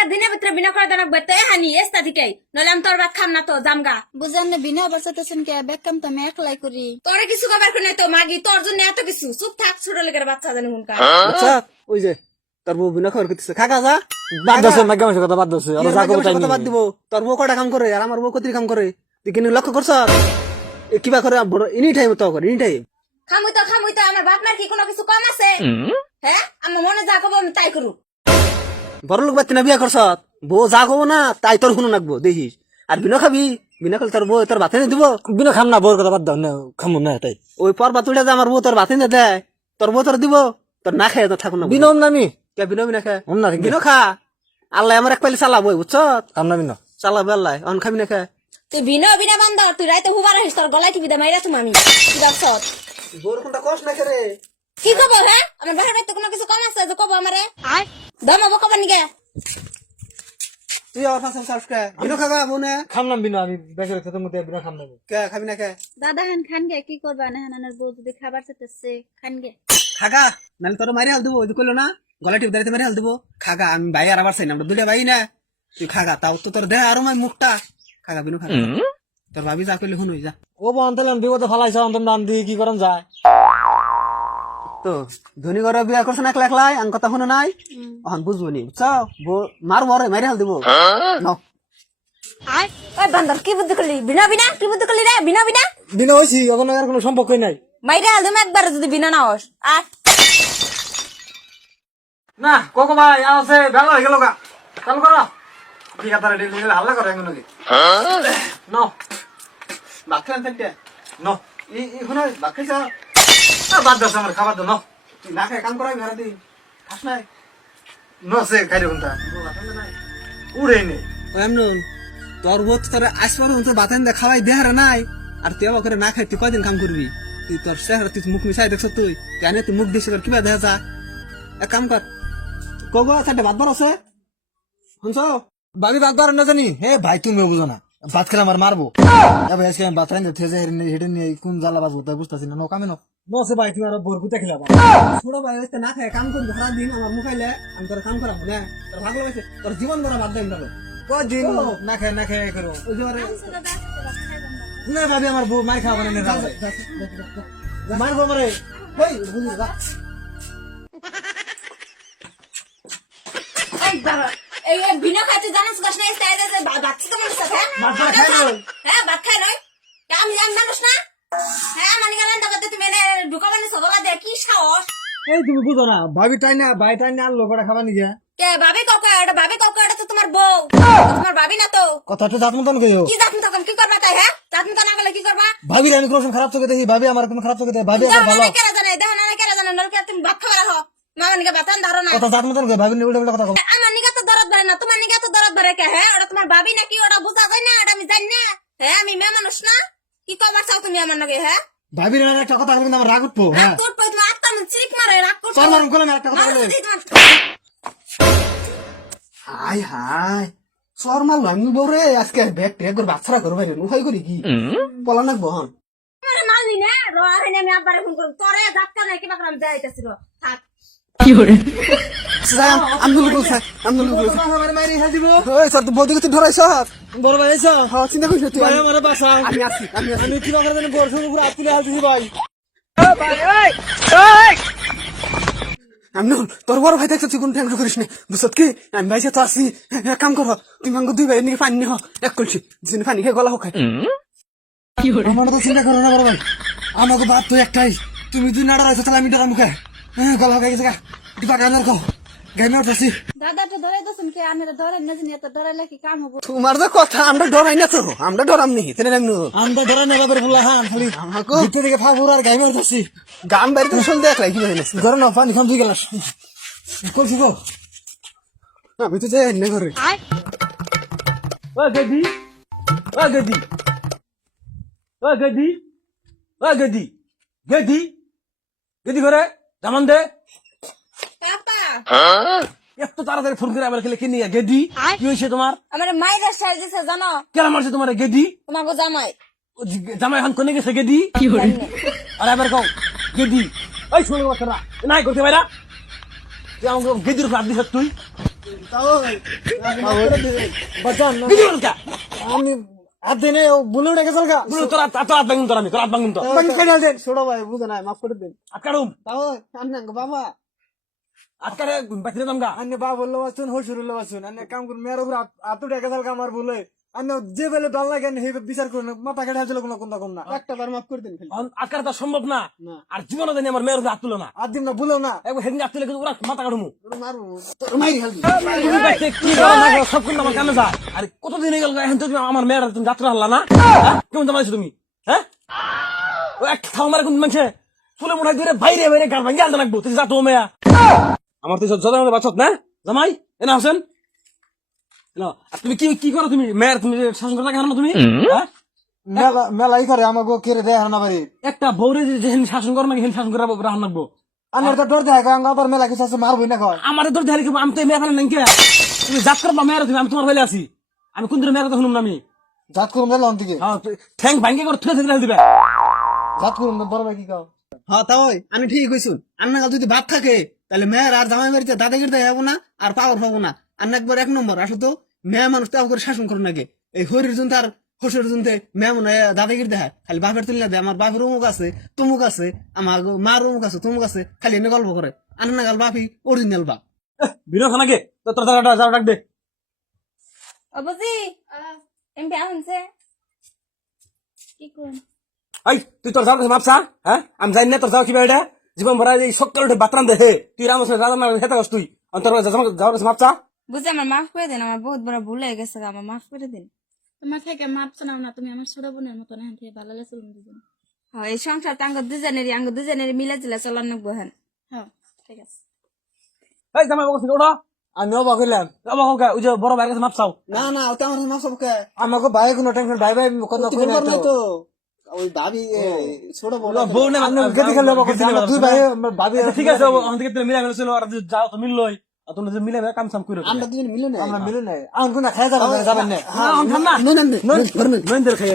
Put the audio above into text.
আজকে দিনের ভিতরে বিনা করে দেন বেতে হানি এস্তা দিকে নলে আমি তোর ভাত খাম না তো জামগা বুঝলাম না বিনা বাচ্চাতেছেন কে বেকাম তো আমি একলাই করি তোরে কিছু খবর করে নাই তো মাগি তোর জন্য এত কিছু চুপ থাক ছোট লেগের বাচ্চা জানি হুনকা আচ্ছা ওই যে তোর বউ বিনা খবর করতেছে খাকা যা বাদ দছে মাগা মাসে কথা বাদ দছে আর যা করব কথা বাদ দিব তোর বউ কটা কাম করে আর আমার বউ কত কাম করে তুই কিনে লক্ষ্য করছ কিবা করে এনি টাইম তো করে এনি টাইম খামুই তো আমার বাপ মার কি কোনো কিছু কম আছে হ্যাঁ আমার মনে যা কব আমি তাই করু বড় লোক বাচ্চা না বিয়া করছ বউ যা কব না তাই তোর শুনো নাকবো দেখিস আর বিনা খাবি বিনা করলে তোর বউ তোর ভাতে দিব বিনা খাম না বোর কথা বাদ দাও না খামু না তাই ওই পর বাতুড়া যে আমার বউ তোর ভাতে দেয় তোর বউ তোর দিব তোর না খায় তোর থাকুন না বিনম নামি কে বিনো বিনা খায় না বিনো খা আল্লাহ আমার এক পাইলে চালাবো বুঝছ খাম না বিন চালাবো আল্লাহ অন খাবি না খা তুই বিনা বান্দা তুই রাইতে হুবার আহিস তোর গলায় টিপি দে মাইরা তুমি আমি কি দেখছ বউর কোনটা কষ্ট না করে কি কব হ্যাঁ আমার বাহির বাইতে কোনো কিছু কম আছে যে কব আমারে দমাবো কব নিগে তুই আমার পাশে সার্চ কে বিনো খাগা বনে খাম না বিন আমি বেকার খেতে মতে বিনা খাম না কে খাবি না কে দাদা হান খান গে কি করবা না হানানের বউ যদি খাবার চাইতেছে খান গে খাগা নালে তোর মারি হাল দেবো ওই কইলো না গলা টিপ দাঁড়িয়ে মারি হাল দেবো খাগা আমি ভাই আর আবার চাই না আমরা দুটা ভাই না তুই খাগা তাও তো তোর দেহ আরো মাই মুখটা খাগা বিনো খাগা তোর ভাবি যা কইলে শুনুই যা ও বন্তলাম বিপদে ফালাইছ অন্তম দান দি কি করন যায় তো ধনী ঘরে বিয়া করছ না একলা একলাই আন কথা শুনো নাই এখন বুঝবো নি বুঝছ মারবো রে মারি হাল দেবো নাও ওই বান্দর কি বুদ্ধি করলি বিনা কি বুদ্ধি করলি রে বিনা বিনা হইছি এখন আর কোনো সম্পর্কই নাই মাইরা হাল তুমি একবার যদি বিনা না হস আর না কোকো ভাই আছে ভালো হয়ে গেল গা চালু করো কি কথা রেডি করে হাল্লা করে এখন নাকি নো ভাত খান থাকতে নো ই শুনো ভাত খাইছ বাদ দাও আমার খাবার দাও নো তুই না খাই কাম করাই ঘরে দিন খাস নাই নো সে খাই দেখুন তা উড়ে নেই এমন তোর বোধ তোর আসবার তোর বাতান দে খাওয়াই দেহারে নাই আর তুই আবার করে না খাই তুই কয়দিন কাম করবি তুই তোর চেহারা তুই মুখ মিশাই দেখছ তুই কেন তুই মুখ দিস কিবা দেখা যা এক কাম কর কগো চারটে ভাত বার আছে শুনছ বাবি বাদ বার না জানি হে ভাই তুমি বুঝো না ভাত খেলে আমার মারবো এবার আজকে আমি ভাত রাইতে থেজে হেডে নিয়ে কোন জ্বালা বাজবো তাই বুঝতেছি না নো কামে নো নো সে ভাই তুমি আর বরগুতে খেলাবা ছোট ভাই হইতে না খাই কাম করবি সারা দিন আমার মুখাইলে আমি তোর কাম করাবো না তোর ভাগ লাগছে তোর জীবন বড় বাদ দেন যাবে কদিন না খায় করো ওই যে আরে না ভাবি আমার বউ মার খাওয়া মানে মারবো মারে এই বুঝলি যা এই বাবা এই বিনা খাতে জানাস কষ্ট নাই তাই যে বাচ্চা তো মানুষ আছে ভাত খাই লই। হ্যাঁ ভাত খাই লই আমি জান মানুষ না হ্যাঁ মানে গেলেন দাদা তুমি এনে ঢুকাবানি সগলা দে কি সাহস এই তুমি বুঝো না ভাবি টাই না ভাই টাই না আনলো বড় খাবার নিয়ে কে ভাবি কাকা এটা তো তোমার বউ তোমার ভাবি না তো কথাটা জাত মতন কইও কি জাত মতন কি করবা তাই হ্যাঁ জাত মতন না গেলে কি করবা ভাবি আমি কোনো সময় খারাপ চোখে দেখি ভাবি আমার কোনো খারাপ চোখে দেখি ভাবি আমার ভালো কেন জানে দেখো না কেন জানে নলকে তুমি ভাত খাবার হো মামা নিকে বাতান ধরো না কথা জাত মতন কই ভাবি উল্টা উল্টা কথা কও আমার নিকে তো দরদ ধরে না তোমার নিকে তো দরদ ধরে কে হ্যাঁ ওটা তোমার ভাবি নাকি ওটা বুঝা যায় না ওটা আমি জানি না হ্যাঁ আমি মেয়ে মানুষ না কি করবার চাও তুমি আমার নাকি হ্যাঁ ভাবি না একটা কথা কিন্তু আমার রাগ উঠবো হ্যাঁ তোর পয় তোমার আত্মা মন চিক মারে না করছো চল মারুন কোলে একটা কথা বলে হাই হাই সর মাল আমি বরে আজকে ব্যাগ ট্যাগ করে বাচ্চারা করবো ভাই উহাই করি কি বলা নাকবো হন আরে মালনি না র আরে আমি আব্বারে ফোন করব তোরে ধাক্কা নাই কিবা করে আমি যাইতাছিল থাক আন্দোলন করছে আন্দোলন করছে আমার মারি হা দিব ওই স্যার তুই বৌদিকে তুই ধরাইছ বড় ভাই এসো হ্যাঁ চিন্তা করিস না তুই ভাই আমার বাসা আমি আসি আমি কি বাগার জানি বড় সরু পুরো আতুলে হালতেছি ভাই আমি তোর বড় ভাই দেখছো তুই কোন টেনশন করিস না বুঝত কি আমি ভাই তো আসি এক কাম কর তুই মাঙ্গো দুই ভাই নিয়ে পানি নিহ এক কলছি যিনি পানি খেয়ে গলা হোক আমার তো চিন্তা করো না বড় ভাই আমাকে বাদ তো একটাই তুমি দুই নাড়া রয়েছে তাহলে আমি ডারা মুখে গলা হয়ে গেছে গা দিবা গানার কো গাইমে উঠছি দাদা তো ধরে দছেন কে আনেরা ধরে না জানি এত ধরাইলে কি কাম হবো তোমার যে কথা আমরা ডরাই না তো আমরা ডরাম নি তেনে আমি আমরা ধরে নেবা করে বললা হ্যাঁ খালি আমাকে ভিতর থেকে ফাগুর আর গাইমে উঠছি গান বাড়িতে শুন দেখলাই কি হইলে ঘরে না পানি খাম দুই গেলাস করছি গো আমি তো যাই না করে ও গদি ও গদি ও গদি ও গদি গদি গদি করে জামান দে পাপা এত তাড়াতাড়ি ফোন করে আবার খেলে কে নিয়ে গেদি কি হয়েছে তোমার আমার মাইরা সাইজ দিছে জানো কেন মারছে তোমার গেদি তোমার গো জামাই জামাই এখন কোনে গেছে গেদি আর আবার কও গেদি ওই শুনে বাচ্চারা নাই করতে পারা তুই আমাকে গেদির উপর হাত দিছ তুই বাজান না, আমি হাত দিই নাই, ও বুলে ডেকে চলগা তোর হাত ভাঙুন তোর আমি তোর হাত ভাঙুন তো খেয়ে দেন ছোট ভাই বুঝে নাই মাফ করে দেন আটকাড়ুম তাও বাবা আটকারে বাঁচিয়ে দাম গা আন্নে বাবা বললো বাসুন হসুর হলো বাসুন আন্নে কাম করুন মেয়ের উপর আতো ডেকে চলগা আমার বলে আন্নে যে বেলে দল লাগে হে বিচার করুন মাথা কেটে দিল কোন কোন কোন না একটা বার মাফ করে দেন খালি আটকারে তো সম্ভব না না। আর জীবনে জানি আমার মেয়ের হাত তুলো না আর দিন না বুলো না একবার সেদিন হাত তুলে কিন্তু ওরা মাথা কাটুমু তোর মারবো তোর মাইরি খালি কি করো না করো, সব কিন্তু আমার কানে যায় আর কতদিন হয়ে গেল এখন তো তুমি আমার মেয়ের তুমি যাত্রা হারলা না হ্যাঁ? কেমন জামাইছো তুমি হ্যাঁ ও এক থাও মারে কোন মানুষে চুলে মোড়াই ধরে বাইরে বাইরে গান ভাঙ্গি আনতে লাগবো তুই যা তো মেয়া আমার তো যত বাচ্চত না জামাই এনা হোসেন আর তুমি কি কি করো তুমি মেয়ের তুমি শাসন করে রাখা না তুমি হ্যাঁ মেলা মেলাই করে আমাকে কেড়ে দেয় না বাড়ি একটা বউরে যেহেন শাসন করো না হেন শাসন করে রাখা লাগবো আন্নের তো ডর দেয় আমি আবার মেলা কিছু আছে মারবই না কয় আমার তোর ধ্যান আমি তো মেয়ে ফেলেন নাকি তুমি যাত্রা বা মেয়ের তুমি আমি তোমার ফেলে আছি আমি কোন দিন মেয়ের কথা শুনুন না আমি জাত করুন দিলাম অন্তিকে ঠ্যাং ভাঙ্গে করে থুলে থুলে দিবে জাত করুন বড় ভাই কি কাও হ্যাঁ তাও আমি ঠিক কইছুন আন্নাকাল যদি ভাত থাকে তাহলে মেয়ের আর জামাই বাড়িতে দাদাগিরি দেয় হবো না আর পাওয়ার পাবো না আন্না একবার 1 নম্বর আসলে তো মেয়ে মানুষ তাও করে শাসন করুন নাকি এই হরির জন্য তার হসের জন্য মেয়ে মনে হয় দাদাগিরি দেয় খালি বাপের তুলে দেয় আমার বাপের অমুক আছে তমুক আছে আমার মার অমুক আছে তমুক আছে খালি এনে গল্প করে আন্নাকাল বাপি অরিজিনাল বাপ বিনয় খানাকে তোর তোর যাও ডাক দে ও বুঝি এম বিয়া হইছে কি করুন এই তুই তোর যাও মাপসা হ্যাঁ আমি জানি না তোর যাও কিবা এটা জীবন ভরা এই সকাল উঠে বাতরান দে হে তুই রাম রাজা মার হেতা গস তুই তোর যাও মাপসা বুঝি আমার মাফ করে দিন আমার বহুত বড় ভুল হয়ে গেছে আমার মাফ করে দিন তোমার থেকে মাপ চাও না, তুমি আমার ছোট বোনের মতো না, থেকে ভালো লাগে চলুন দুজন। হ্যাঁ এই সংসারটা আঙ্গ দুজনেরই মিলে জিলে চলার নাকবো হ্যাঁ হ্যাঁ ঠিক আছে। এই জামাই বকছ ওটা আমি অবাক হইলাম বাবা হোক ওই যে বড় ভাইয়ের কাছে মাপসাও না না ওটা আমার মাপ সব কে আমাকে ভাই কোনো টেনশন ভাই ভাই কথা কই না তো তো ওই ভাবি ছোট বড় বউ না আমি গেদি খেলে আমরা দুই ভাই ভাবি ঠিক আছে আমাদের থেকে মিলাই মিলে ছিল আর যাও তো মিললই আর তোমরা যে মিলাই কাম সাম করে আমরা দুজন মিলে না আমরা মিলে নাই আন কোনা খায় যাবেন না হ্যাঁ না না না নইন্দের খাই